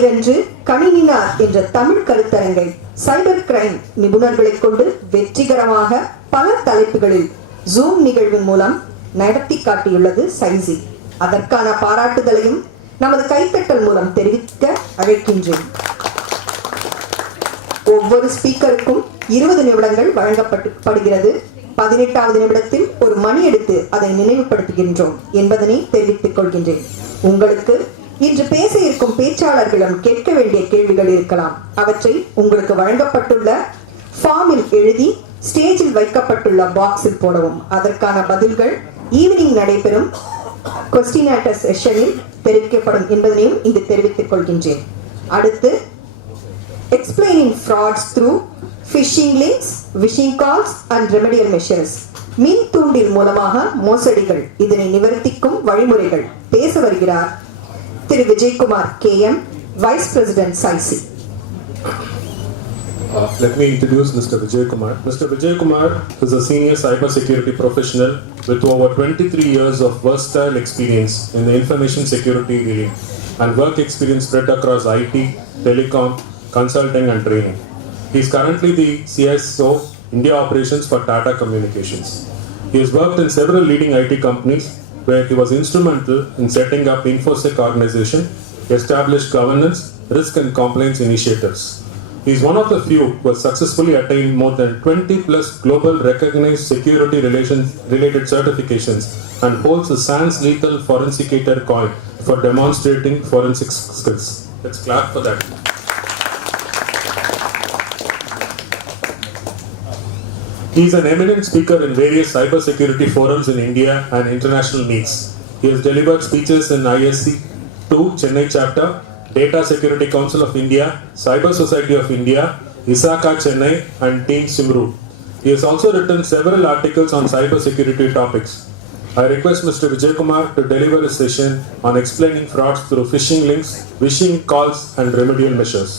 இன்று கணினினார் என்ற தமிழ் கருத்தரங்கை சைபர் கிரைம் நிபுணர்களை கொண்டு வெற்றிகரமாக பல தலைப்புகளில் ஜூம் நிகழ்வின் மூலம் நடத்தி காட்டியுள்ளது சைசி. அதற்கான பாராட்டுதலையும் நமது கைத்தட்டல் மூலம் தெரிவிக்க அழைக்கின்றேன். ஒவ்வொரு ஸ்பீக்கருக்கும் 20 நிமிடங்கள் வழங்கப்படுகிறது. 18வது நிமிடத்தில் ஒரு மணி எடுத்து அதை நினைவுபடுத்துகின்றோம் என்பதனை தெரிவித்துக் கொள்கின்றேன். உங்களுக்கு இன்று பேச இருக்கும் பேச்சாளர்களிடம் கேட்க வேண்டிய கேள்விகள் இருக்கலாம். அவற்றை உங்களுக்கு வழங்கப்பட்டுள்ள ஃபார்மில் எழுதி ஸ்டேஜில் வைக்கப்பட்டுள்ள பாக்ஸில் போடவும். அதற்கான பதில்கள் ஈவினிங் நடைபெறும் கொஸ்டின் ஆன்சர் செஷனில் தெரிவிக்கப்படும் என்பதனையும் இங்கு தெரிவித்துக் கொள்கின்றேன். அடுத்து explaining frauds through phishing links, phishing calls and remedial measures. மின் தூண்டில் மூலமாக மோசடிகள், இதனை நிவர்த்திக்கும் வழிமுறைகள் பேச வருகிறார் திரு Vijayakumar KM, Vice President SIC. Let me introduce Mr. Vijaykumar. Mr. Vijaykumar is a senior cybersecurity professional with over 23 years of versatile experience in the information security area and work experience spread across IT, telecom, consulting and training. He is currently the CSO India Operations for Tata Communications. He has worked in several leading IT companies where he was instrumental in setting up InfoSec organization, established governance, risk and compliance initiatives. He is one of the few who has successfully attained more than 20 plus global recognized security related certifications and holds the SANS Lethal Forensicator coin for demonstrating forensic skills. Let's clap for that. He is an eminent speaker in various cybersecurity forums in India and international meets. He has delivered speeches in ISC 2 Chennai chapter, Data Security Council of India, Cyber Society of India, ISACA Chennai and Team Simru. He has also written several articles on cybersecurity topics. I request Mr. Vijaykumar to deliver a session on explaining frauds through phishing links, phishing calls and remedial measures.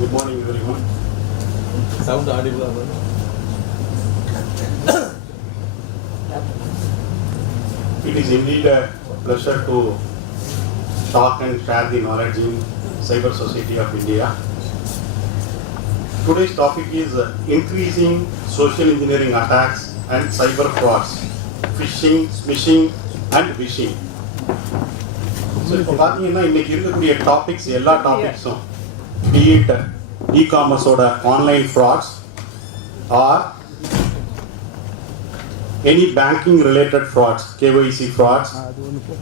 Good morning, everyone. Sound audible. It is indeed a pleasure to talk and share the knowledge in Cyber Society of India. Today's topic is increasing social engineering attacks and cyber frauds, phishing, smishing and vishing. So, இப்போ பார்த்தீங்கன்னா இன்னைக்கு இருக்கக்கூடிய topics எல்லா டாபிக்ஸும் be it e-commerce ஓட online frauds or any banking related frauds, KYC frauds,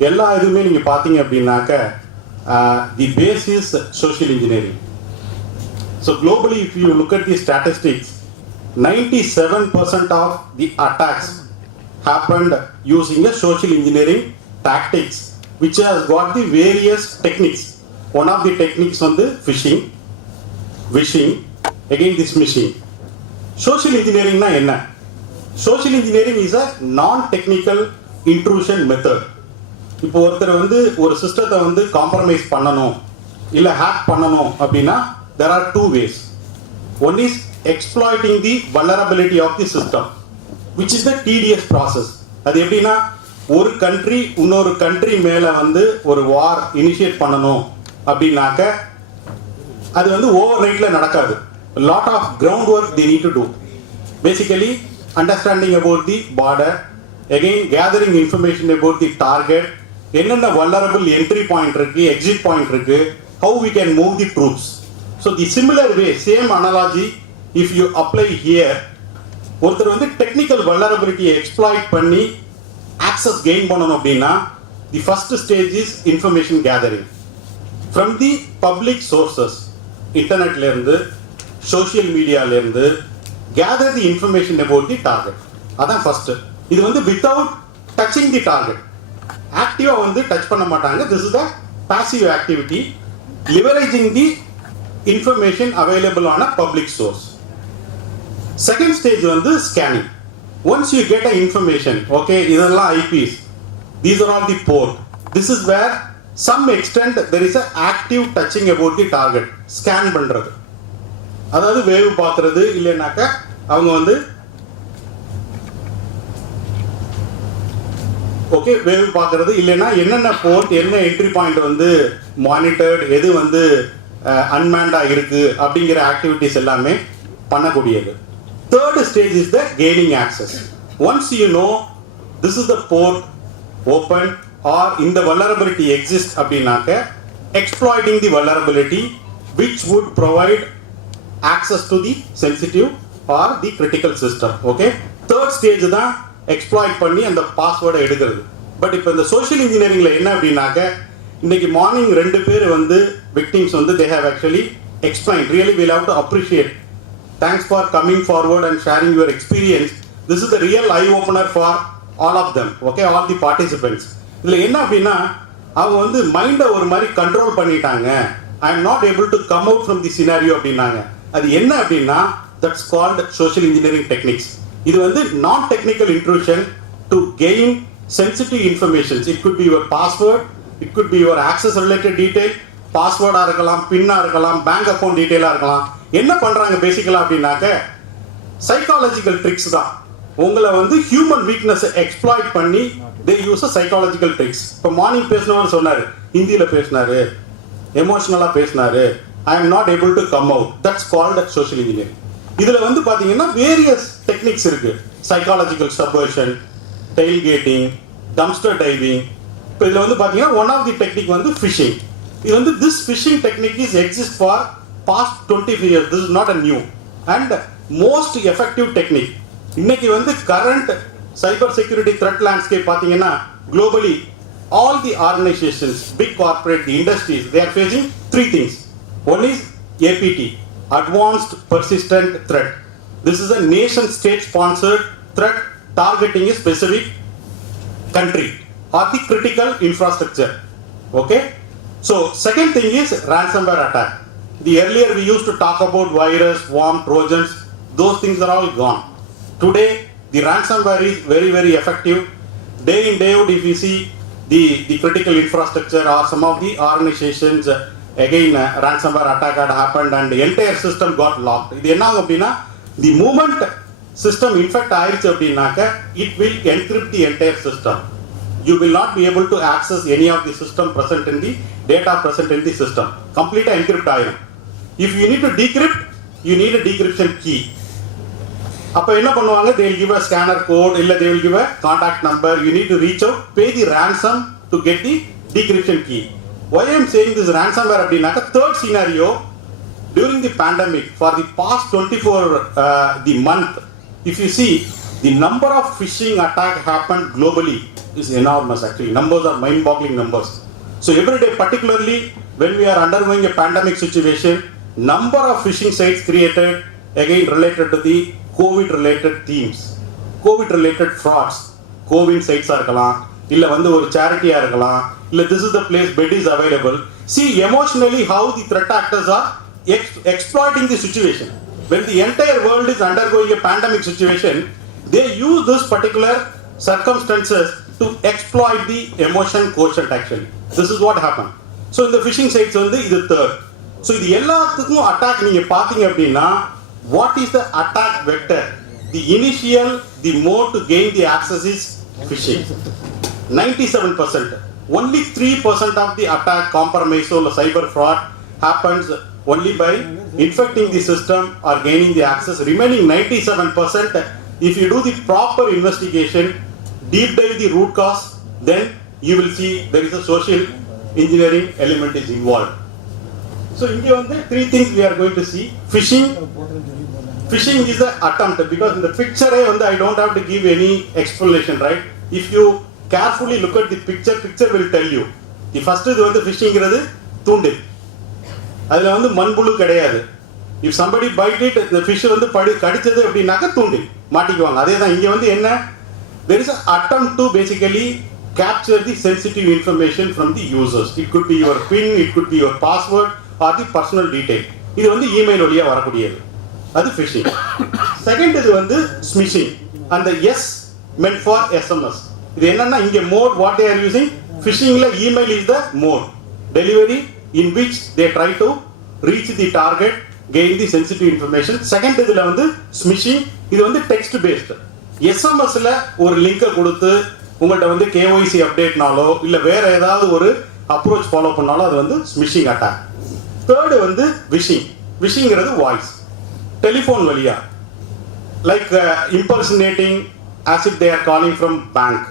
எல்லா இதுவுமே நீங்க பார்த்தீங்க அப்படின்னாக்க the base is social engineering. So globally if you look at the statistics, 97% of the attacks happened using a social engineering tactics which has got the various techniques. One of the techniques on the phishing, wishing, again this smishing. Social engineering na enna? Social engineering is a non-technical intrusion method. இப்போ ஒருத்தர் வந்து ஒரு சிஸ்டத்தை வந்து compromise பண்ணணும் இல்ல hack பண்ணணும் அப்படின்னா there are two ways. One is exploiting the vulnerability of the system, which is the tedious process. அது எப்படின்னா ஒரு கண்ட்ரி இன்னொரு கண்ட்ரி மேல வந்து ஒரு வார் இனிஷியேட் பண்ணணும் அப்படின்னாக்க அது வந்து ஓவர் நைட்ல நடக்காது. Lot of ground work they need to do. Basically understanding about the border, again gathering information about the target, என்னென்ன வல்னரபிள் என்ட்ரி பாயிண்ட் இருக்கு, எக்ஸிட் பாயிண்ட் இருக்கு, how we can move the troops. So the similar way, same analogy if you apply here. ஒருத்தர் வந்து technical வல்னரபிலிட்டியை exploit பண்ணி access gain பண்ணணும் அப்படின்னா the first stage is information gathering from the public sources, internetல இருந்து, social mediaல இருந்து gather the information about the target. அதான் first. இது வந்து without touching the target. ஆக்டிவா வந்து டச் பண்ண மாட்டாங்க. This is the passive activity, leveraging the information available on a public source. Second stage வந்து scanning. Once you get a information, okay, இதெல்லாம் IPs, these are all the port. This is where some extent there is a active touching about the target. Scan பண்றது, அதாவது wave பார்க்கறது இல்லைனாக்க அவங்க வந்து okay wave பார்க்கறது, இல்லைன்னா என்னென்ன போர்ட் என்ன என்ட்ரி பாயிண்ட் வந்து மானிட்டர்ட், எது வந்து அன்மேண்டா இருக்கு அப்படிங்கிற ஆக்டிவிட்டிஸ் எல்லாமே பண்ணக்கூடியது. Third stage is the gaining access. Once you know this is the port open or இந்த வல்னரபிலிட்டி எக்ஸிஸ்ட் அப்படின்னாக்க exploiting the vulnerability which would provide access to the sensitive or the critical system. Okay, third stage தான் exploit பண்ணி அந்த பாஸ்வேர்டை எடுக்கிறது. But இப்போ இந்த social இன்ஜினியரிங்ல என்ன அப்படின்னாக்க இன்னைக்கு மார்னிங் 2 பேர் வந்து விக்டிம்ஸ் வந்து they have actually explained. Really we'll have to appreciate. Thanks for coming forward and sharing your experience. This is the real eye opener for all of them. Okay, all the participants. இதுல என்ன அப்படின்னா அவங்க வந்து மைண்டை ஒரு மாதிரி control பண்ணிட்டாங்க. I am not able to come out from the scenario அப்படின்னாங்க. அது என்ன அப்படின்னா that's called social engineering techniques. இது வந்து நான் technical intrusion to gain sensitive informations. It could be your password, it could be your access related detail, பாஸ்வேர்டா இருக்கலாம், பின்னா இருக்கலாம், பேங்க் அக்கௌண்ட் டீடைலா இருக்கலாம். என்ன பண்றாங்க பேசிக்கலா அப்படின்னாக்க சைக்காலஜிக்கல் ட்ரிக்ஸ் தான். உங்களை வந்து ஹியூமன் வீக்னஸ் எக்ஸ்ப்ளாய்ட் பண்ணி they use a psychological tricks. இப்போ மார்னிங் பேசினவர் சொன்னாரு, ஹிந்தியில பேசினாரு, எமோஷனலா பேசினாரு, I am not able to come out. That's called social engineering. இதுல வந்து பாத்தீங்கன்னா வேரியஸ் டெக்னிக்ஸ் இருக்கு. Psychological subversion, tailgating, dumpster diving. இப்போ இதுல வந்து பாத்தீங்கன்னா ஒன் ஆஃப் தி டெக்னிக் வந்து ஃபிஷிங். இது வந்து this phishing technique is exist for past 25 years. This is not a new and most effective technique. இன்னைக்கு வந்து current cyber security threat landscape பாத்தீங்கன்னா globally all the organizations, big corporate, the industries, they are facing 3 things. One is APT, advanced persistent threat. This is a nation state sponsored threat targeting a specific country or the critical infrastructure. Okay, so second thing is ransomware attack. The earlier we used to talk about virus, worm, trojans, those things are all gone. Today the ransomware is very, very effective. Day in, day out, if you see the critical infrastructure or some of the organizations, again, ransomware attack had happened and the entire system got locked. இது என்ன ஆகும் அப்படின்னா the moment system infect ஆயிடுச்சு அப்படின்னாக்க it will encrypt the entire system. You will not be able to access any of the system present in the data present in the system. Complete encrypt ஆயிடும். If you need to decrypt, you need a decryption key. அப்ப என்ன பண்ணுவாங்க, they will give a scanner code, இல்ல they will give a contact number, you need to reach out, pay the ransom to get the decryption key. Why I am saying this ransomware அப்படின்னாக்க third scenario during the pandemic for the past 24 the month, if you see the number of phishing attack happened globally is enormous. Actually numbers are mind boggling numbers. So every day, particularly when we are undergoing a pandemic situation, number of phishing sites created again related to the COVID related themes, COVID related frauds. COVID sites இருக்கலாம், இல்ல வந்து ஒரு சேரிட்டியா இருக்கலாம், இல்ல this is the place bed is available. See emotionally how the threat actors are exploiting the situation. When the entire world is undergoing a pandemic situation, they use this particular circumstances to exploit the emotion quotient actually. This is what happened. So in the phishing sites வந்து இது third. So இது எல்லாத்துக்கும் attack நீங்க பாத்தீங்க அப்படின்னா what is the attack vector? The initial, the mode to gain the access is phishing. 97%. Only 3% of the attack, compromise or cyber fraud happens only by infecting the system or gaining the access. Remaining 97%, if you do the proper investigation, deep dive the root cause, then you will see there is a social engineering element is involved. So இங்க வந்து 3 things we are going to see. Phishing is an attempt, because in the picture I don't have to give any explanation, right? If you carefully look at the picture will tell you. The first இது வந்து phishingங்கிறது தூண்டு. அதுல வந்து மண்புழு கிடையாது. If somebody bite it, the fish வந்து கடிச்சது அப்படினாக்க தூண்டு மாட்டிக்குவாங்க. அதே தான் இங்க வந்து என்ன, there is an attempt to basically capture the sensitive information from the users. It could be your PIN, it could be your password or the personal detail. இது வந்து இமெயில் வழியா வரக்கூடியது. அது phishing. Second இது வந்து smishing. And the S meant for SMS. இது என்னன்னா இங்க mode what they are using, phishingல email is the mode. Delivery in which they try to reach the target, gain the sensitive information. Second இதுல வந்து smishing, இது வந்து text based. SMSல ஒரு லிங்கை கொடுத்து உங்கள்கிட்ட வந்து கேஒய்சி அப்டேட்னாலோ இல்லை வேற ஏதாவது ஒரு அப்ரோச் ஃபாலோ பண்ணாலும் அது வந்து ஸ்மிஷிங் அட்டாக். தேர்டு வந்து விஷிங்கிறது வாய்ஸ், டெலிஃபோன் வழியா, like impersonating as if they are calling from bank,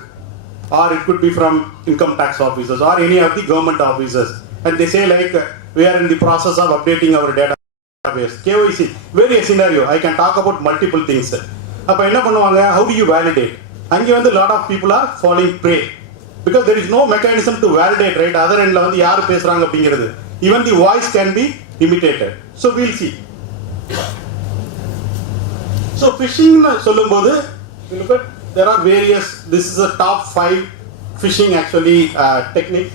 or it could be from income tax officers or any of the government officers, and they say like we are in the process of updating our database, KYC, various scenario. I can talk about multiple things. அப்ப என்ன பண்ணுவாங்க, how do you validate? அங்கே வந்து lot of people are falling prey because there is no mechanism to validate, right? other endல வந்து யார் பேசுறாங்க அப்படிங்கிறது, even the voice can be imitated. So we'll see. So phishing சொல்லும்போது look at, there are various, this is a top 5 phishing actually technique.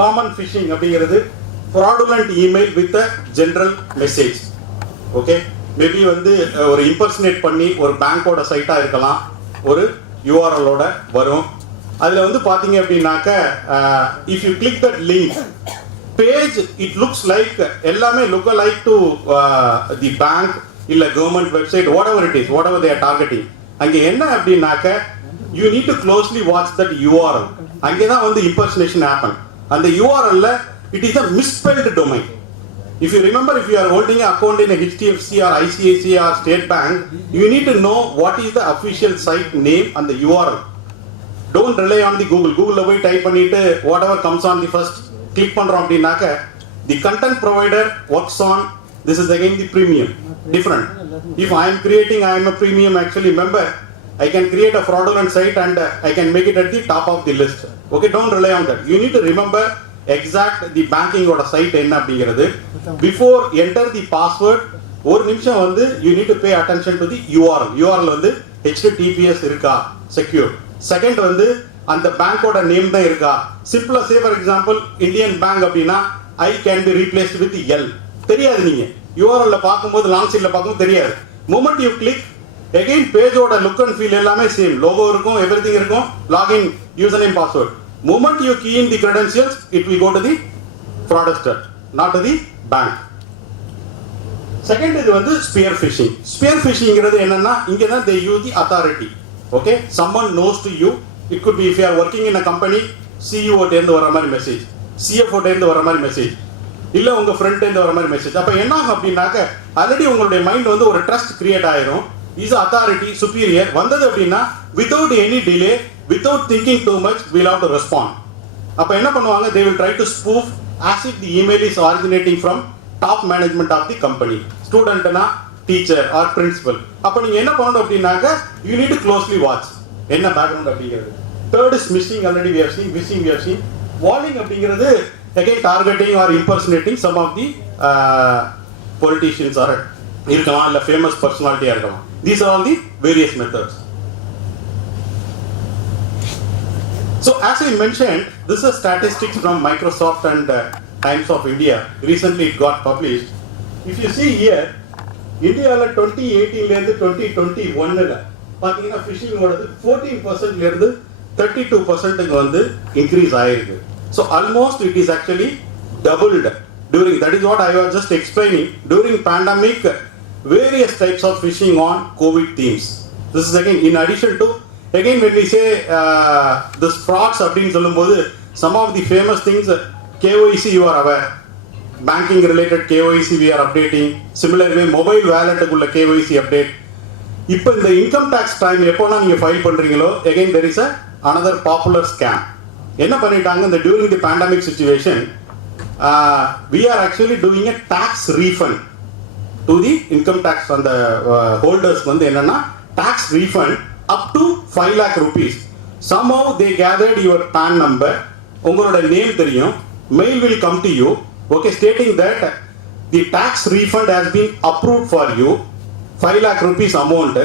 Common phishing அப்படிங்கிறது fraudulent email with a general message. Okay, maybe வந்து ஒரு impersonate பண்ணி ஒரு பேங்கோட சைட்டா இருக்கலாம், ஒரு URL ஓட வரும். அதுல வந்து பாத்தீங்க அப்படின்னாக்க if you click that link page, it looks like எல்லாமே look alike to the bank இல்ல government website, whatever it is, whatever they are targeting. அங்கே என்ன அப்படின்னாக்க you need to closely watch that URL. அங்கே தான் வந்து impersonation happen. அந்த URL it is a misspelled domain. If you remember, if you are holding an account in a HDFC or ICICI or State Bank, you need to know what is the official site name and the URL. Don't rely on the Google போய் type பண்ணிட்டு whatever comes on the first click பண்றோம் அப்படின்னாக்க the content provider works on, this is again the premium, different. If I am a premium actually member, I can create a fraudulent site and I can make it at the top of the list. Okay, don't rely on that. You need to remember exact the banking ஓட site என்ன அப்படிங்கிறது. Before enter the password, ஒரு நிமிஷம் வந்து you need to pay attention to the URL வந்து HTTPS இருக்கா, secure. Second வந்து அந்த பேங்கோட நேம் தான் இருக்கா. சிம்பிளா say for example Indian bank அப்படின்னா I can be replaced with L. தெரியாது, நீங்க URL பார்க்கும்போது லாங் சைட்ல பார்க்கும்போது தெரியாது. moment you click, again பேஜோட லுக் அண்ட் ஃபீல் எல்லாமே சேம், லோகோ இருக்கும், எவ்ரிதிங் இருக்கும், login, user name, password. moment you key in the credentials, it will go to the fraudster, not to the bank. Second இது வந்து spear phishing. Spear phishingங்கிறது என்னன்னா, இங்க தான் they use the authority. Okay, someone knows to you. It could be if you are working in a company, CEO டேந்து வர மாதிரி message, CFO டேந்து வர மாதிரி message, இல்ல உங்க ஃப்ரெண்ட் டேந்து வர மாதிரி மெசேஜ். அப்ப என்ன ஆகும் அப்படின்னாக்க ஆல்ரெடி உங்களுடைய மைண்ட் வந்து ஒரு ட்ரஸ்ட் கிரியேட் ஆயிரும். இஸ் அத்தாரிட்டி சுப்பீரியர் வந்தது அப்படின்னா without any delay, without thinking too much, we'll have to respond. அப்ப என்ன பண்ணுவாங்க, they will try to spoof as if the email is originating from top management of the company, studentனா teacher or principal. அப்ப நீங்க என்ன பண்ணணும் அப்படின்னாக்க you need to closely watch என்ன பேக்ரவுண்ட் அப்படிங்கிறது. Third is missing, already we have seen, missing we have seen. Warning அப்படிங்கிறது again targeting or impersonating some of the politicians or இருக்கலாம், இல்ல famous personality இருக்கலாம். These are all the various methods. So as I mentioned, this is statistics from Microsoft and Times of India. Recently it got published. If you see here, இந்தியாவில் 2018 இருந்து 2021 பார்த்தீங்கன்னா phishing ஓடுது 14% இருந்து 32% வந்து increase ஆயிருக்கு. So almost it is actually doubled during, that is what I was just explaining, during pandemic, various types of phishing on COVID themes. This is again in addition to, again when we say this frauds அப்படின்னு சொல்லும்போது some of the famous things, KYC you are aware, banking related KYC we are updating, similarly mobile wallet குள்ள KYC update. இப்போ இந்த income tax time எப்போனா நீங்க file பண்றீங்களோ, again there is another popular scam. என்ன பண்ணிட்டாங்க, இந்த during the pandemic situation, we are actually doing a tax refund to the income tax on the holders வந்து என்னன்னா tax refund up to 5 lakh rupees. Somehow they gathered your PAN number, உங்களோட name தெரியும், mail will come to you, okay, stating that the tax refund has been approved for you, 5 lakh rupees amount,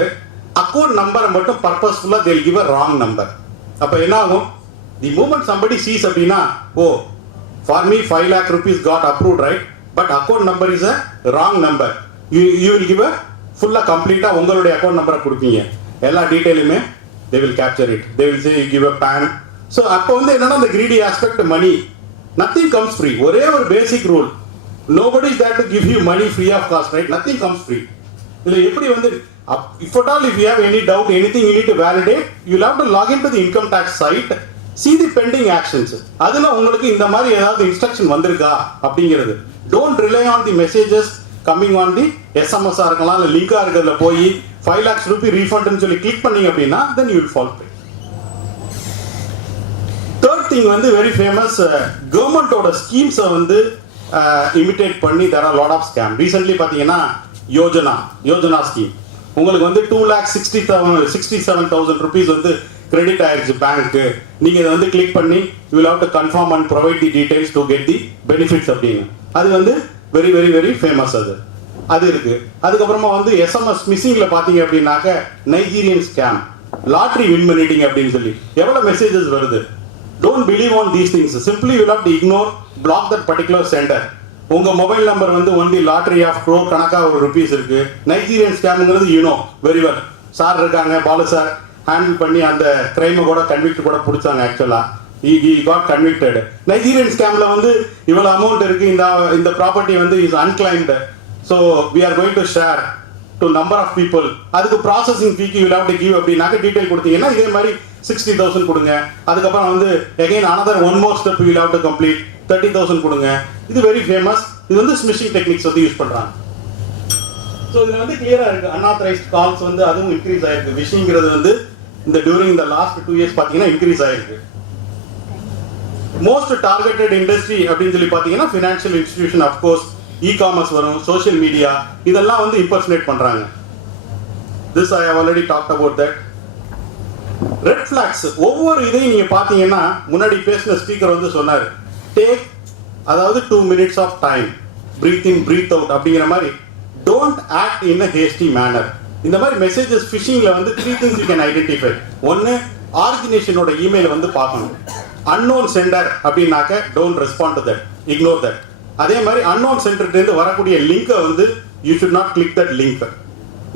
account number மட்டும் purposefully they will give a wrong number. அப்ப என்ன ஆகும், the moment somebody sees அப்படின்னா, oh for me 5 lakh rupees got approved, right, but account number is a wrong number, you will give a full complete உங்களுடைய account number கொடுப்பீங்க, எல்லா டீடைலுமே they will capture it, they will say you give a PAN. So அப்போ வந்து என்னன்னா the greedy aspect, money, nothing comes free. ஒரே ஒரு basic rule, nobody is there to give you money free of cost, right, nothing comes free. இதில் எப்படி வந்து if at all if you have any doubt, anything you need to validate, you'll have to log into the income tax site, see the pending actions. அதில் உங்களுக்கு இந்த மாதிரி ஏதாவது instruction வந்திருக்கா அப்படிங்கிறது. Don't rely on the messages coming on the SMS இருக்கலாம், இல்லை லிங்காக இருக்கிறதுல போய் 5 lakhs rupee refund சொல்லி கிளிக் பண்ணீங்க அப்படின்னா then you will fall prey. Third thing வந்து very famous, கவர்மெண்டோட ஸ்கீம்ஸை வந்து இமிட்டேட் பண்ணி there are lot of scam. Recently பார்த்தீங்கன்னா யோஜனா ஸ்கீம் உங்களுக்கு வந்து 2,67,000 rupees வந்து கிரெடிட் ஆயிடுச்சு பேங்க்கு. நீங்கள் இதை வந்து கிளிக் பண்ணி you will have to confirm and provide the details to get the benefits அப்படின்னு. அது வந்து வெரி வெரி வெரி ஃபேமஸ். அது இருக்கு. அதுக்கப்புறமா வந்து எஸ்எம்எஸ் மிஸ்ஸிங்ல பார்த்தீங்க அப்படின்னாக்க நைஜீரியன் ஸ்கேம், லாட்ரி வின் பண்ணிட்டீங்க அப்படின்னு சொல்லி எவ்வளோ மெசேஜஸ் வருது. Don't believe on these things. Simply you have to ignore, block that particular centre. உங்க மொபைல் நம்பர் வந்து ஒன்லி லாட்ரி ஆஃப் க்ரோர் கணக்காக ஒரு ருபீஸ் இருக்கு. நைஜீரியன் ஸ்கேம்ங்கிறது யூனோ வெரி வெல். சார் இருக்காங்க, பாலு சார் ஹேண்டில் பண்ணி அந்த கிரைமை கூட கன்விக்ட் கூட பிடிச்சாங்க. ஆக்சுவலா he got convicted. நைஜீரியன் ஸ்கேம்ல வந்து இவ்வளவு அமௌண்ட் இருக்கு, இந்த ப்ராப்பர்ட்டி வந்து is unclaimed, so we are going to share to number of people. அதுக்கு ப்ராசஸிங் ஃபீக்கு you will have to give அப்படின்னாக்க டீடைல் கொடுத்தீங்கன்னா இதே மாதிரி 60,000 கொடுங்க. அதுக்கப்புறம் வந்து again another one more step you will have to complete 30,000 கொடுங்க. இது வெரி ஃபேமஸ். இது வந்து ஸ்மிஷிங் டெக்னிக்ஸ் வந்து யூஸ் பண்றாங்க. ஸோ இதுல வந்து கிளியரா இருக்கு. அன்ஆத்தரைஸ்ட் கால்ஸ் வந்து அதுவும் இன்க்ரீஸ் ஆயிருக்கு. விஷயங்கிறது வந்து இந்த டியூரிங் இந்த லாஸ்ட் 2 years பார்த்தீங்கன்னா இன்க்ரீஸ் ஆயிருக்கு. மோஸ்ட் டார்கெட்டட் இண்டஸ்ட்ரி அப்படின்னு சொல்லி பார்த்தீங்கன்னா ஃபினான்ஷியல் இன்ஸ்டிடியூஷன், அஃப்கோர்ஸ் இ-காமர்ஸ் வரும், சோஷியல் மீடியா, இதெல்லாம் வந்து இம்பர்சனேட் பண்றாங்க. This I have already talked about that. Red flags ஒவ்வொரு இதையும் நீங்க பார்த்தீங்கன்னா முன்னாடி பேசின ஸ்பீக்கர் வந்து சொன்னார், டேக் அதாவது 2 minutes of time, breathe in breathe out அப்படிங்கிற மாதிரி. Don't act in a hasty manner. இந்த மாதிரி மெசேஜஸ் ஃபிஷிங்ல வந்து 3 things you can identify. ஒன்னு, ஆரிஜினேஷனோட இமெயில் வந்து பார்க்கணும். அன்னோன் சென்டர் அப்படின்னாக்க don't respond to that, ignore that. அதே மாதிரி அன்னோன் சென்டர்லேருந்து வரக்கூடிய லிங்கை வந்து you should not click that link.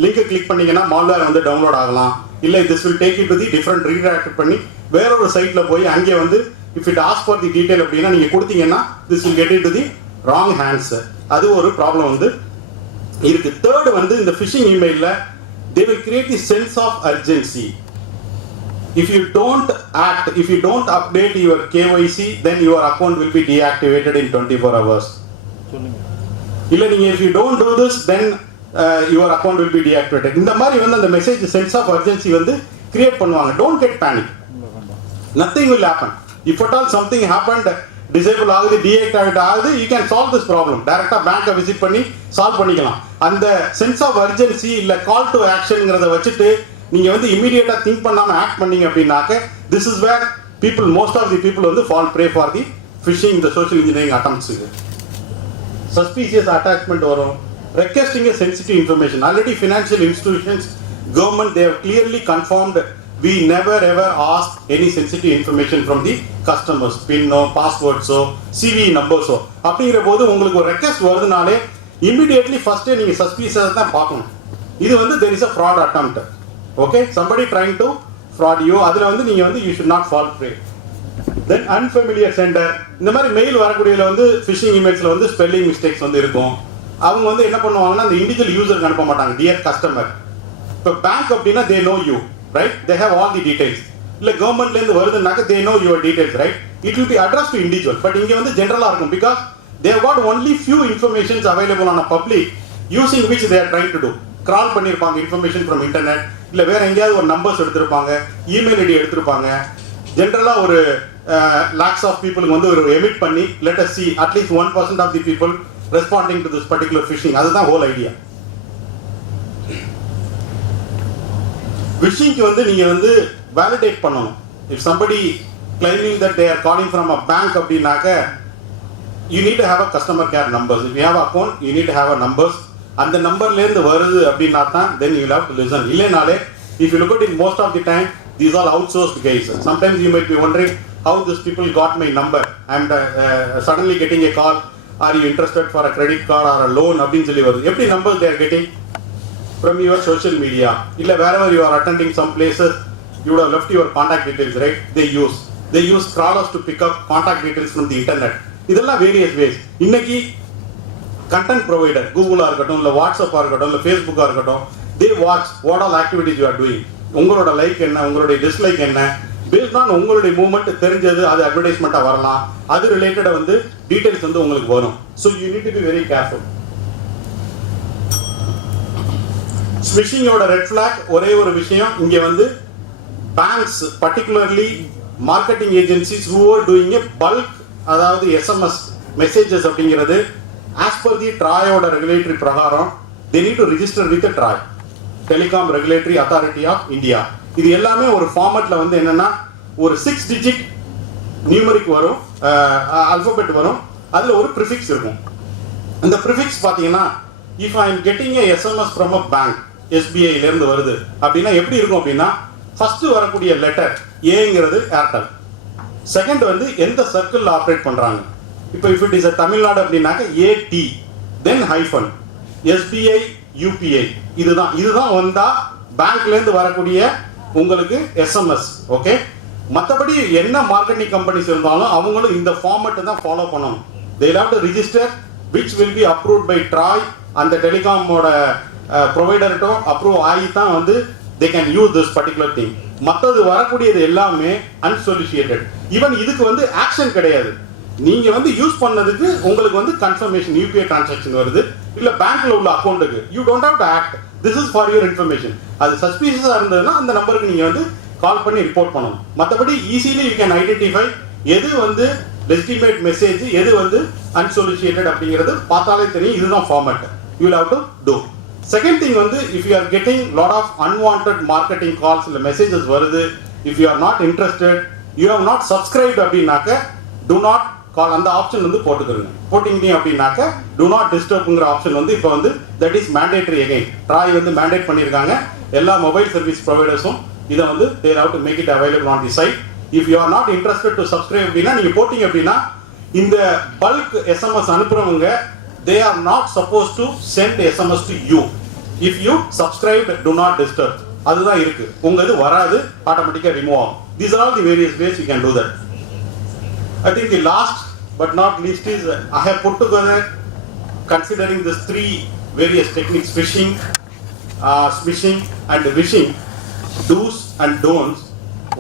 லிங்கை கிளிக் பண்ணீங்கன்னா மால்வேர் வந்து டவுன்லோட் ஆகலாம். இல்லை this will take you to the different redirect பண்ணி வேறொரு சைட்ல போய் அங்கே வந்து if it ask for the detail அப்படின்னா நீங்க கொடுத்தீங்கன்னா this will get in to the wrong hands. அது ஒரு ப்ராப்ளம் வந்து இருக்கு. தேர்ட் வந்து இந்த phishing இமெயில்ல they will create the sense of urgency. If you don't act, if you don't update your KYC, then your account will be deactivated in 24 hours. இல்ல நீங்க if you don't do this, then your account will be deactivated. இந்த மாதிரி வந்து அந்த message sense of urgency வந்து create பண்ணுவாங்க. Don't get panic. Nothing will happen. If at all something happened, disable ஆகுது, deactivate ஆகுது, you can solve this problem. டைரக்டா பேங்கை visit பண்ணி சால்வ் பண்ணிக்கலாம். அந்த சென்ஸ் ஆஃப் அர்ஜென்சி இல்ல கால் டு ஆக்ஷன்ங்கிறத வச்சுட்டு நீங்க வந்து இமிடியேட்டா திங்க் பண்ணாம ஆக்ட் பண்ணீங்க அப்படின்னாக்க this is where people, most of the people வந்து fall prey for the phishing, the social engineering attempts. Suspicious attachment வரும், requesting a sensitive information. Already financial institutions, government, they have clearly confirmed we never ever ask any sensitive information from the customers, PIN or passwords or CV numbers. அப்படிங்கிற போது உங்களுக்கு ஒரு request வருதுனாலே immediately first நீங்க suspicious தான் பார்க்கணும். இது வந்து there is a fraud attempt. Okay, somebody trying to fraud you. அதுல வந்து நீங்க வந்து you should not fall prey. Then unfamiliar sender, இந்த மாதிரி மெயில் வரக்கூடியதுல வந்து ஃபிஷிங் இமெயில்ஸ்ல வந்து ஸ்பெல்லிங் மிஸ்டேக்ஸ் வந்து இருக்கும். அவங்க வந்து என்ன பண்ணுவாங்கன்னா அந்த இண்டிவிஜுவல் யூசருக்கு அனுப்ப மாட்டாங்க, டியர் கஸ்டமர். இப்போ பேங்க் அப்படின்னா they know you, right? They have all the details. இல்ல கவர்மெண்ட்ல இருந்து வருதுன்னாக்க they know your details, right? It will be addressed to individual. But இங்க வந்து ஜெனரலா இருக்கும் because they have got only few informations available on a public using which they are trying to do. Crawl பண்ணிருப்பாங்க information from internet, இல்ல வேற எங்கேயாவது ஒரு numbers எடுத்திருப்பாங்க, இமெயில் ஐடி எடுத்திருப்பாங்க. ஜெனரலா ஒரு lakhs of people வந்து ஒரு எமிட் பண்ணி let us see at least 1% of the people responding to this particular phishing. அதுதான் whole idea. phishing வந்து நீங்க வந்து validate பண்ணணும். If somebody claiming that they are calling from a bank அப்படினாக்க you need to have a customer care numbers. If you have an account, you need to have a numbers. அந்த நம்பர்ல இருந்து வருது அப்படினா தான் then you will have to listen. இல்லனாலே if you look at it most of the time these are outsourced guys. Sometimes you might be wondering how these people got my number. I am suddenly getting a call, are you interested for a credit card or a loan அப்படினு சொல்லி வருது. எப்படி numbers they are getting? From your social media. இல்ல wherever you are attending some places you would have left your contact details, right? They use crawlers to pick up contact details from the internet. இதெல்லாம் various ways. இன்னைக்கு content provider கூகுளாக இருக்கட்டும், இல்லை வாட்ஸ்அப்பாக இருக்கட்டும், இல்லை ஃபேஸ்புக்காக இருக்கட்டும், they watch what all activities you are doing. உங்களோட like என்ன, உங்களுடைய டிஸ்லைக் என்ன, பேஸ்ட் ஆன் உங்களுடைய மூவ்மெண்ட் தெரிஞ்சது அது அட்வர்டைஸ்மெண்ட்டாக வரலாம். அது ரிலேட்டடாக வந்து டீடைல்ஸ் வந்து உங்களுக்கு வரும். So you need to be very careful. ஸ்விஷிங்கோட ரெட் ஃபிளாக் ஒரே ஒரு விஷயம், இங்கே வந்து banks particularly marketing agencies who are doing a bulk, அதாவது எஸ்எம்எஸ் மெசேஜஸ் அப்படிங்கிறது ஆஸ் பர் தி ட்ராயோட ரெகுலேட்டரி பிரகாரம் they need to register with the TRAI, Telecom Regulatory Authority of India. இது எல்லாமே ஒரு ஃபார்மட்ல வந்து என்னன்னா ஒரு 6 டிஜிட் நியூமரிக் வரும், ஆல்பபெட் வரும், அதுல ஒரு ப்ரிஃபிக்ஸ் இருக்கும். இந்த ப்ரிஃபிக்ஸ் பாத்தீங்கன்னா if I am getting a SMS from a bank, SBI ல இருந்து வருது அப்படின்னா எப்படி இருக்கும் அப்படின்னா, ஃபர்ஸ்ட் வரக்கூடிய லெட்டர் ஏங்கிறது ஏர்டெல், செகண்ட் வந்து எந்த சர்க்கிள் ஆப்ரேட் பண்றாங்க. இப்போ if it is a Tamil Nadu அப்படின்னாக்க AT, then hyphen, SBI UPI, இதுதான் வந்தா பேங்க்ல இருந்து வரக்கூடிய உங்களுக்கு SMS. ஓகே, மற்றபடி என்ன மார்க்கெட்டிங் கம்பெனிஸ் இருந்தாலும் அவங்களும் இந்த ஃபார்மட் தான் ஃபாலோ பண்ணணும். they have to register which will be approved by TRAI. அந்த டெலிகாமோட ப்ரொவைடர்ட்டும் அப்ரூவ் ஆகி தான் வந்து they can use this particular thing. மற்றது வரக்கூடியது எல்லாமே அன்சொலிசியேட்டட். ஈவன் இதுக்கு வந்து ஆக்ஷன் கிடையாது. நீங்க வந்து யூஸ் பண்ணதுக்கு உங்களுக்கு வந்து கன்ஃபர்மேஷன் யூபிஐ டிரான்சாக்ஷன் வருது, இல்ல பேங்க்ல உள்ள அக்கௌண்ட்டுக்கு you don't have to act. This is for your information. அது சஸ்பீஷியஸா இருந்ததுன்னா அந்த நம்பருக்கு நீங்க வந்து கால் பண்ணி ரிப்போர்ட் பண்ணணும். மற்றபடி ஈஸிலி யூ கேன் ஐடென்டிஃபை எது வந்து லெஜிட்டிமேட் மெசேஜ், எது வந்து அன்சொலிசியேட்டட் அப்படிங்கிறது பார்த்தாலே தெரியும். இதுதான் format you will have to do. Second thing வந்து if you are getting lot of unwanted marketing calls இல்ல மெசேஜஸ் வருது, if you are not interested, you have not subscribed அப்படின்னாக்க டு நாட் கால், அந்த ஆப்ஷன் வந்து போட்டுக்கிறீங்க. போட்டிங்க அப்படின்னாக்க do not டிஸ்டர்ப்ங்கிற option வந்து இப்போ வந்து that is mandatory again. TRAI வந்து மேண்டேட் பண்ணியிருக்காங்க எல்லா மொபைல் சர்வீஸ் ப்ரொவைடர்ஸும் இதை வந்து there have to make it available on the site. If you are not interested to subscribe அப்படின்னா நீங்க போட்டீங்க அப்படின்னா இந்த பல்க் SMS அனுப்புறவங்க they are not supposed to send SMS to you. If you subscribe, do not disturb. அதுதான் இருக்கு. உங்க இது வராது, ஆட்டோமேட்டிக்கா ரிமூவ் ஆகும். These are all the various ways you can do that. I think the last but not least is I have put together, considering these 3 various techniques, phishing, smishing and wishing, do's and don'ts.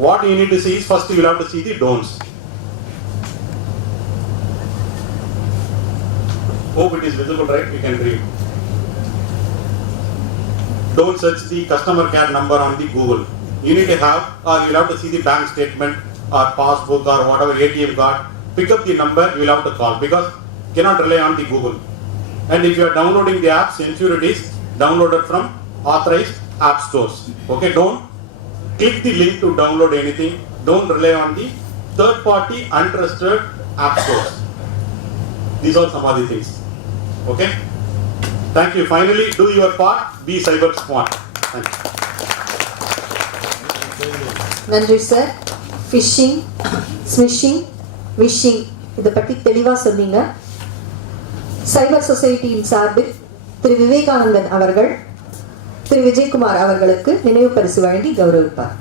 What you need to see is first you will have to see the don'ts. Hope it is visible, right? You can read. Don't search the customer care number on the Google. You need to have, or you'll have to see the bank statement or passbook or whatever ATM card. Pick up the number, you'll have to call because you cannot rely on the Google. And if you are downloading the apps, ensure it is downloaded from authorized app stores. Okay, don't click the link to download anything. Don't rely on the third party untrusted app stores. These are some of the things. Okay, thank you. Finally, do your part, be cyber smart. Thank you. நன்றி sir. Phishing, ஸ்மிஷிங், wishing இதை பற்றி தெளிவாக சொன்னீங்க. சைபர் சொசைட்டியின் சார்பில் திரு விவேகானந்தன் அவர்கள் திரு விஜயகுமார் அவர்களுக்கு நினைவு பரிசு வழங்கி கௌரவிப்பார்.